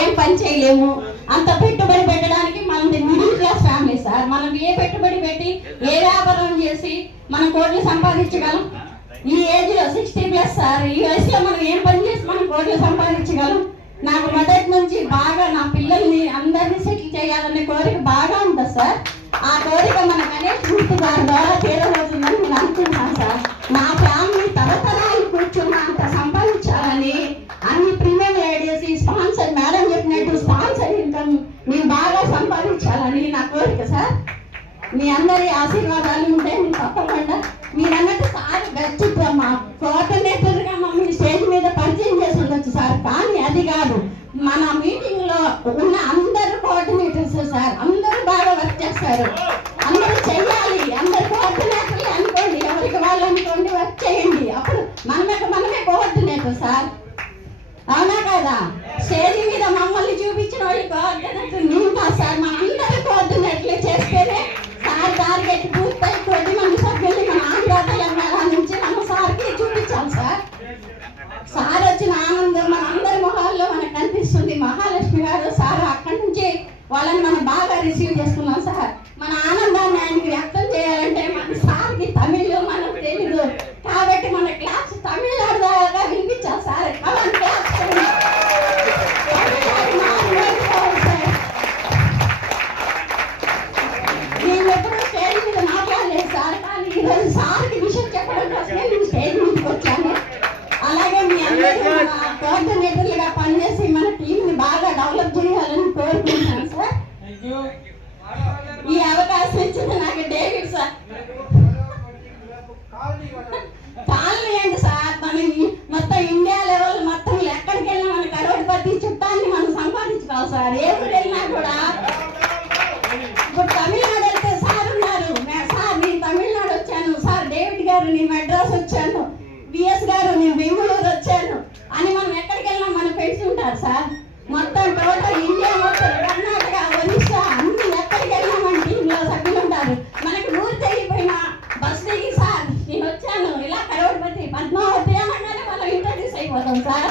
ఏం పని చేయలేము. అంత పెట్టుబడి పెట్టడానికి మనది మిడిల్ క్లాస్ ఫ్యామిలీ సార్. మనం ఏ పెట్టుబడి పెట్టి ఏ వ్యాపారం చేసి మనం కోట్లు సంపాదించగలం? ఈ ఏజ్లో సిక్స్టీ ప్లస్ సార్. ఈ వయసులో మనం ఏం పని చేసి మనం కోట్లు సంపాదించగలం? నాకు మొదటి నుంచి బాగా నా పిల్లల్ని అందరినీ సెటిల్ చేయాలనే కోరిక బాగా ఉంది సార్? ఆ కోరిక మన గణేష్ మీ అందరి ఆశీర్వాదాలు ఉంటే తప్పకుండా మీరు అన్నట్టు సార్ బెస్ట్ మా కోఆర్డినేటర్గా మమ్మల్ని స్టేజ్ మీద పరిచయం చేసి ఉండొచ్చు సార్. కానీ అది కాదు. మన మీటింగ్లో ఉన్న అందరు కోఆర్డినేటర్స్ సార్ అందరూ బాగా వర్క్ చేస్తారు. అందరూ చెయ్యాలి. అందరు కోఆర్డినేటర్లు అనుకోండి. ఎవరికి వాళ్ళు అనుకోండి వర్క్ చేయండి. అప్పుడు మనమే మనమే కోఆర్డినేటర్ సార్. అవునా కదా? స్టేజ్ మీద మమ్మల్ని చూపించిన వాళ్ళు కోఆర్డినేటర్. నేను కాదు సార్. మన అందరూ కోఆర్డినేటర్లు. సార్ వచ్చిన ఆనందం మన అందరి మొహాల్లో మనకు కనిపిస్తుంది. మహాలక్ష్మి గారు సార్ అక్కడి నుంచి వాళ్ళని మనం బాగా రిసీవ్ చేసుకున్నాం సార్. మన ఆనందాన్ని ఆయనకి వ్యక్తం చేయాలంటే మన సార్కి తమిళ్ మనకు తెలీదు కాబట్టి మన క్లాస్ తమిళనాడు దాకా వినిపించాలి సార్ అలాంటి క్లాస్ చేయండి. తమిళనాడు నాకు నేర్చుకోవాలి సార్. నేను ఎప్పుడూ స్టేజ్ మీద మాట్లాడలేదు సార్ కానీ ఈరోజు సార్కి విషయం చెప్పడం కోసమే నేను స్టేజ్ మీదకి వచ్చాను అలాగే మీ అందరూ మన కోఆర్డినేటర్లుగా పనిచేసి మన టీంని బాగా డెవలప్ చేయాలని కోరుకుంటున్నాను సార్ థ్యాంక్ యూ ఈ అవకాశం ఇచ్చిన నాకు డేవిడ్ సార్ కాలనీ అండి సార్ మన ఈ- మొత్తం ఇండియా లెవెల్ మొత్తం ఎక్కడికి వెళ్ళినా మన కరోడ్పతి చుట్టాన్ని మనం సంపాదించుకోవాలి సార్ వెళ్ళినా కూడా ఇప్పుడు తమిళనాడు వెళ్తే సార్ ఉన్నారు. సార్ నేను తమిళనాడు వచ్చాను. సార్ డేవిడ్ గారు నేను మెడ్రాస్ వచ్చాను. బిఎస్ గారు నేను బెంగళూరు వచ్చాను. అని మనం ఎక్కడికి వెళ్ళినా మన ఫ్రెండ్స్ ఉంటారు సార్. మొత్తం టోటల్ ఇండియా మొత్తం కర్ణాటక ఒరిస్సా అన్ని ఎక్కడికి వెళ్ళినా టీంలో సభ్యులు ఉంటారు. మనకి ఊరు తెలియపోయినా బస్ దిగి సార్ నేను వచ్చాను. ఇలా కరోడ్పతి పద్మావతి అనగానే మనం ఇంట్రడ్యూస్ అయిపోతాం సార్.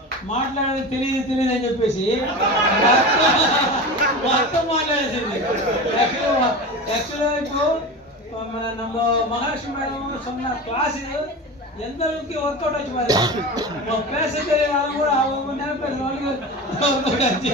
మాట్లాడేది తెలియదు తెలియదు అని చెప్పేసి మొత్తం మాట్లాడేసింది యాక్చువల్గా యాక్చువల్గా ఇప్పుడు మన நம்ம மகாலட்சுமி மேடம் சொன்ன கிளாஸ் எந்த அளவுக்கு ஒர்க் அவுட் ஆச்சு பாருங்க நம்ம பேச தெரியாத கூட அவங்க நேரம் பேசுறவங்களுக்கு ஒர்க் அவுட் ஆச்சு